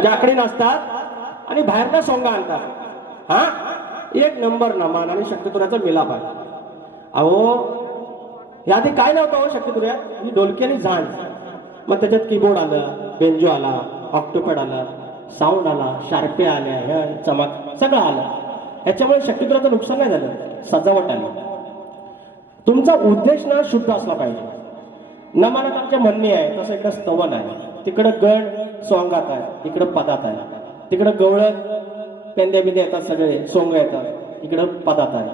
जाकडे नाचतात आणि बाहेरनं सोंगा आणतात. हा? एक नंबर नमान आणि शक्तितुऱ्याचा मिलाप आहे. अहो याआधी काय नव्हतं हो शक्तितुऱ्या? ही ढोलकी आणि झाड. मग त्याच्यात कीबोर्ड आलं बेंजो आला ऑक्टोपॅड आला साऊंड आला शार्पे आल्या ह्या चमक सगळं आलं. याच्यामुळे शक्तितुऱ्याचं नुकसान नाही झालं. सजावट आली. तुमचा उद्देश ना शुद्ध असला पाहिजे. नमानात आमच्या म्हणणे आहे तसं इकडं स्तवन आहे. तिकडं गण सोंगात आहे इकडं पदात आहे. तिकडं गवळण पेंद्या बिंद्या येतात सगळे सोंग येतात इकडं पदात आहे.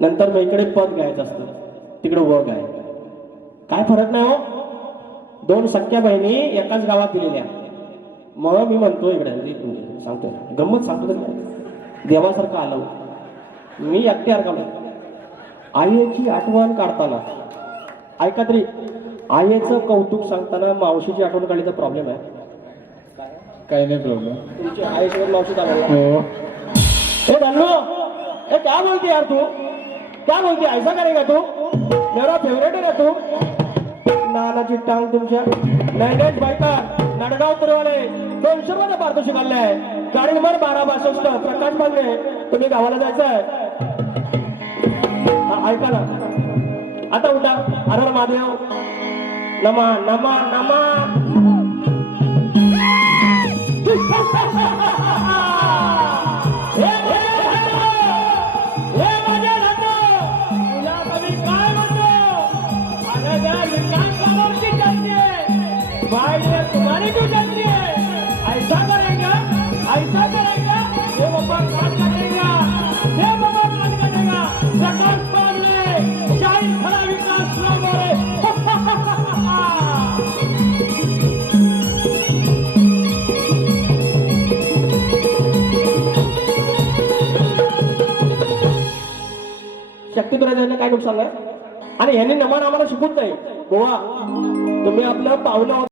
नंतर मग इकडे पद गायचं असतं तिकडं वग आहे काय फरक नाही हो. दोन सख्या बहिणी एकाच गावात दिलेल्या. मग मी म्हणतो इकडे म्हणजे सांगतो गंमत सांगतो देवासारखं आलं हो. मी एकट्या हरकावलं आईची आठवण काढताना. ऐका तरी आईचं कौतुक सांगताना मावशीची आठवण काढलीचा प्रॉब्लेम आहे. काही नाही प्रॉब्लेम हो. ए धन्नो ए क्या बोलती यार तू? क्या बोलती ऐसा करेगा तू? मेरा फेवरेट है ना तू? नानाची टांग तुमच्या नायनेट बायका नडगाव तुरवाले. दोनशे रुपये पारितोषिक आले आहे. गाडी नंबर बारा बासष्ट प्रकाश पांडे तुम्ही गावाला जायचं आहे. हा, ऐका ना. आता उठा. हर हर महादेव. नमा नमा नमा. शक्ती काय नुकसान आहे आणि ह्यांनी नमान आम्हाला शिकवत नाही गोवा तुम्ही आपलं पावलं